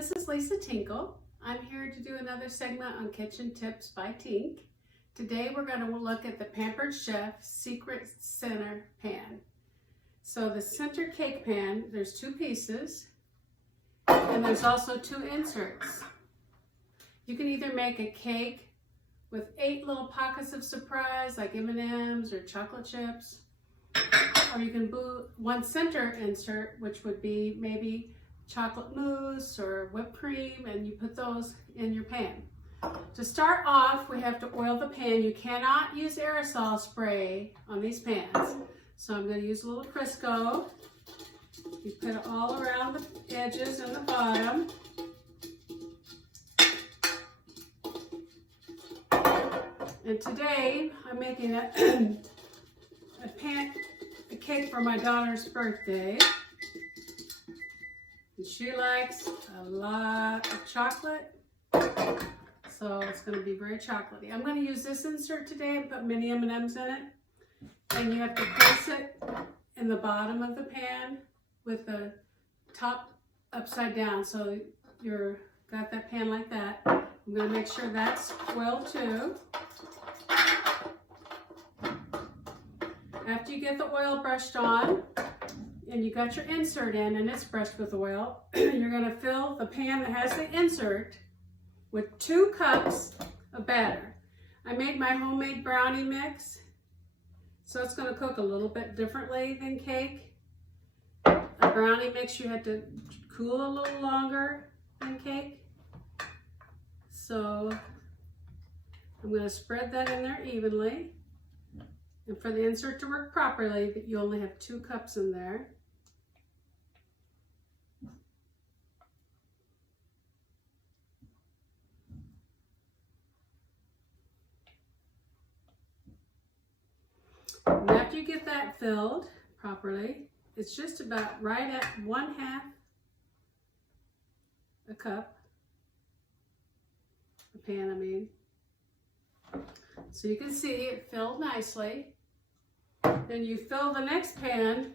This is Lisa Tinkle. I'm here to do another segment on Kitchen Tips by Tink. Today we're going to look at the Pampered Chef Secret Center Pan. So the center cake pan, there's two pieces, and there's also two inserts. You can either make a cake with 8 little pockets of surprise like M&Ms or chocolate chips, or you can do one center insert, which would be maybe chocolate mousse or whipped cream, and you put those in your pan. To start off, we have to oil the pan. You cannot use aerosol spray on these pans. So I'm going to use a little Crisco. You put it all around the edges and the bottom. And today I'm making a cake for my daughter's birthday. And she likes a lot of chocolate, so it's going to be very chocolatey. I'm going to use this insert today and put mini M&Ms in it. And you have to place it in the bottom of the pan with the top upside down. So you're got that pan like that. I'm going to make sure that's oiled too. After you get the oil brushed on, and you got your insert in and it's brushed with oil, you're going to fill the pan that has the insert with 2 cups of batter. I made my homemade brownie mix, so it's going to cook a little bit differently than cake. A brownie mix you have to cool a little longer than cake. So I'm going to spread that in there evenly. And for the insert to work properly, you only have 2 cups in there. And after you get that filled properly, it's just about right at 1/2 a cup. The pan, I mean. So you can see it filled nicely. Then you fill the next pan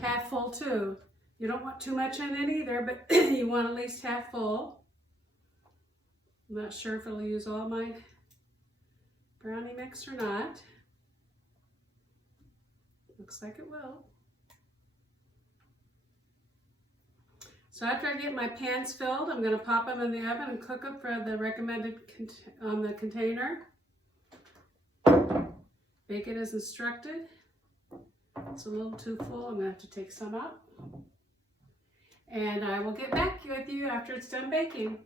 half full too. You don't want too much in it either, but you want at least half full. I'm not sure if it'll use all my brownie mix or not. Looks like it will. So after I get my pans filled, I'm going to pop them in the oven and cook them for the recommended on the container. Bake it as instructed. It's a little too full. I'm going to have to take some out. And I will get back with you after it's done baking.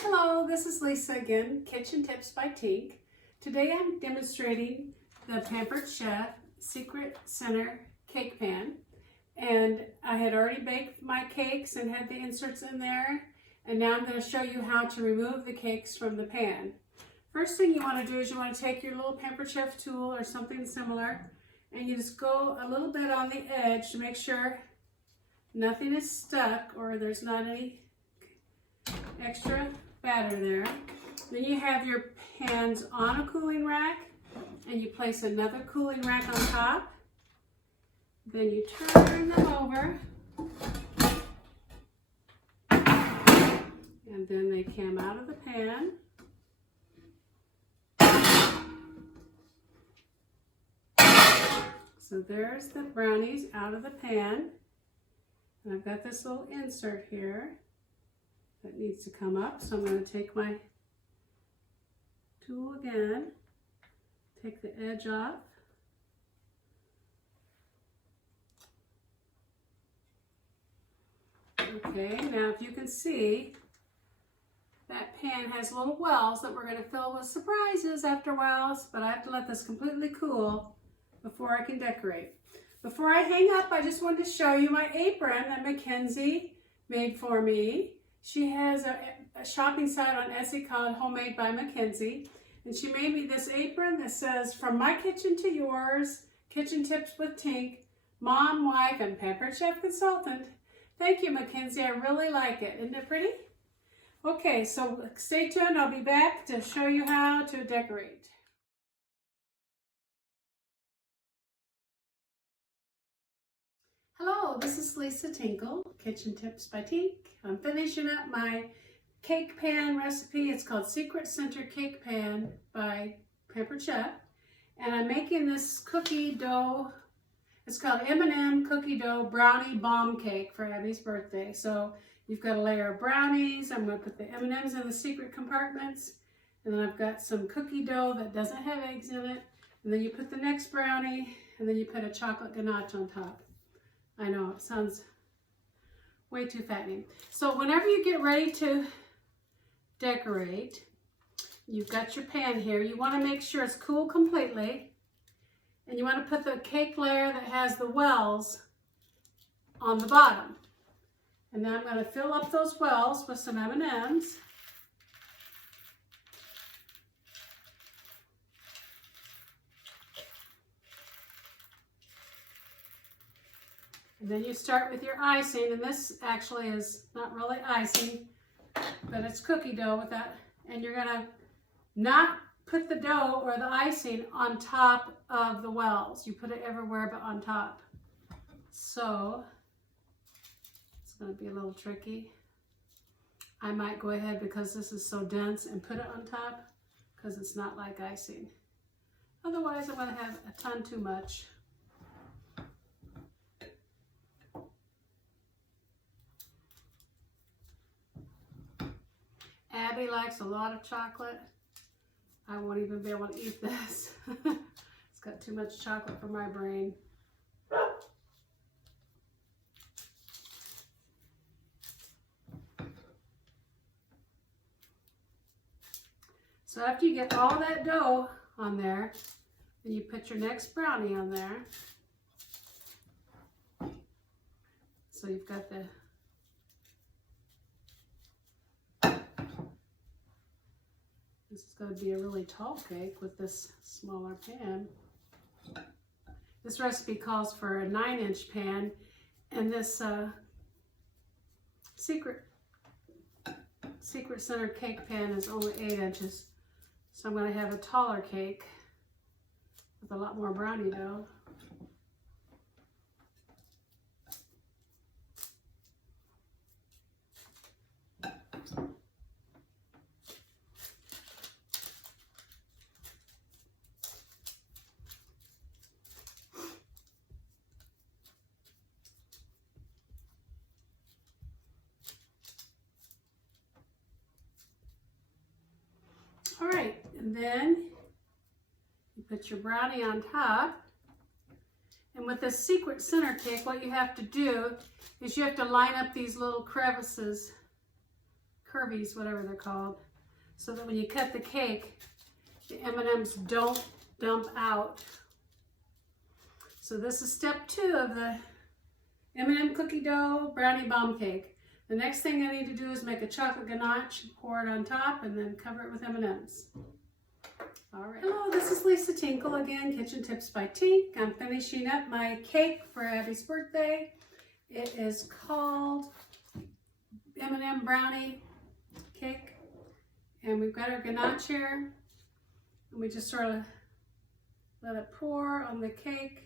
Hello, this is Lisa again, Kitchen Tips by Tink. Today I'm demonstrating the Pampered Chef Secret Center Cake Pan. And I had already baked my cakes and had the inserts in there. And now I'm going to show you how to remove the cakes from the pan. First thing you want to do is you want to take your little Pampered Chef tool or something similar, and you just go a little bit on the edge to make sure nothing is stuck or there's not any extra batter there. Then you have your pans on a cooling rack, and you place another cooling rack on top. Then you turn them over, and then they came out of the pan. So there's the brownies out of the pan. And I've got this little insert here that needs to come up. So I'm going to take my tool again, take the edge off. Okay, now if you can see, that pan has little wells that we're going to fill with surprises after a while, but I have to let this completely cool before I can decorate. Before I hang up, I just wanted to show you my apron that Mackenzie made for me. She has a shopping site on Etsy called Homemade by Mackenzie, and she made me this apron that says, "From my kitchen to yours, Kitchen Tips with Tink, Mom, Wife, and Pampered Chef Consultant." Thank you, Mackenzie. I really like it. Isn't it pretty? Okay, so stay tuned. I'll be back to show you how to decorate. Hello, this is Lisa Tinkle, Kitchen Tips by Tink. I'm finishing up my cake pan recipe. It's called Secret Center Cake Pan by Pampered, and I'm making this cookie dough. It's called M&M Cookie Dough Brownie Bomb Cake for Abby's birthday. So you've got a layer of brownies. I'm going to put the M&Ms in the secret compartments, and then I've got some cookie dough that doesn't have eggs in it, and then you put the next brownie, and then you put a chocolate ganache on top. I know, it sounds way too fattening. So whenever you get ready to decorate, you've got your pan here. You want to make sure it's cool completely. And you want to put the cake layer that has the wells on the bottom. And now I'm going to fill up those wells with some M&Ms. And then you start with your icing, and this actually is not really icing, but it's cookie dough with that. And you're gonna not put the dough or the icing on top of the wells. You put it everywhere but on top. So it's gonna be a little tricky. I might go ahead, because this is so dense, and put it on top, because it's not like icing. Otherwise, I'm gonna have a ton too much. Abby likes a lot of chocolate. I won't even be able to eat this. It's got too much chocolate for my brain. So after you get all that dough on there, then you put your next brownie on there. So you've got the This is going to be a really tall cake with this smaller pan. This recipe calls for a 9-inch pan, and this Secret Center cake pan is only 8 inches. So I'm going to have a taller cake with a lot more brownie dough. All right, and then you put your brownie on top. And with this Secret Center cake, what you have to do is you have to line up these little crevices, curvies, whatever they're called, so that when you cut the cake, the M&Ms don't dump out. So this is step 2 of the M&M cookie dough brownie bomb cake. The next thing I need to do is make a chocolate ganache, pour it on top, and then cover it with M&Ms. All right. Hello, this is Lisa Tinkle again, Kitchen Tips by Tink. I'm finishing up my cake for Abby's birthday. It is called M&M brownie cake. And we've got our ganache here. And we just sort of let it pour on the cake.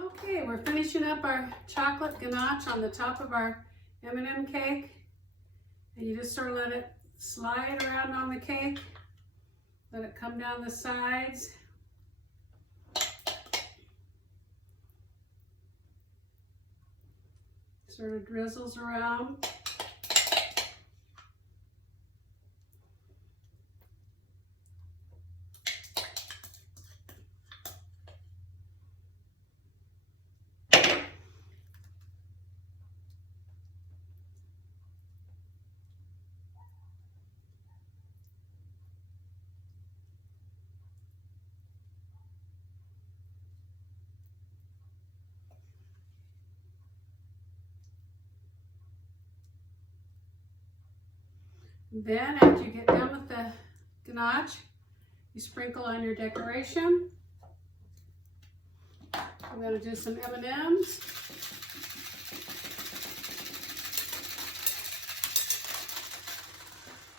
Okay, we're finishing up our chocolate ganache on the top of our M&M cake. And you just sort of let it slide around on the cake. Let it come down the sides. Sort of drizzles around. Then after you get done with the ganache, you sprinkle on your decoration. I'm going to do some M&Ms.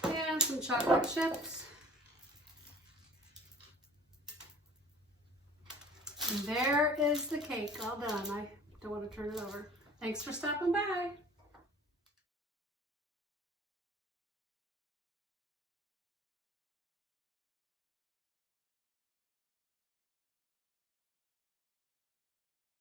And some chocolate chips. And there is the cake all done. I don't want to turn it over. Thanks for stopping by.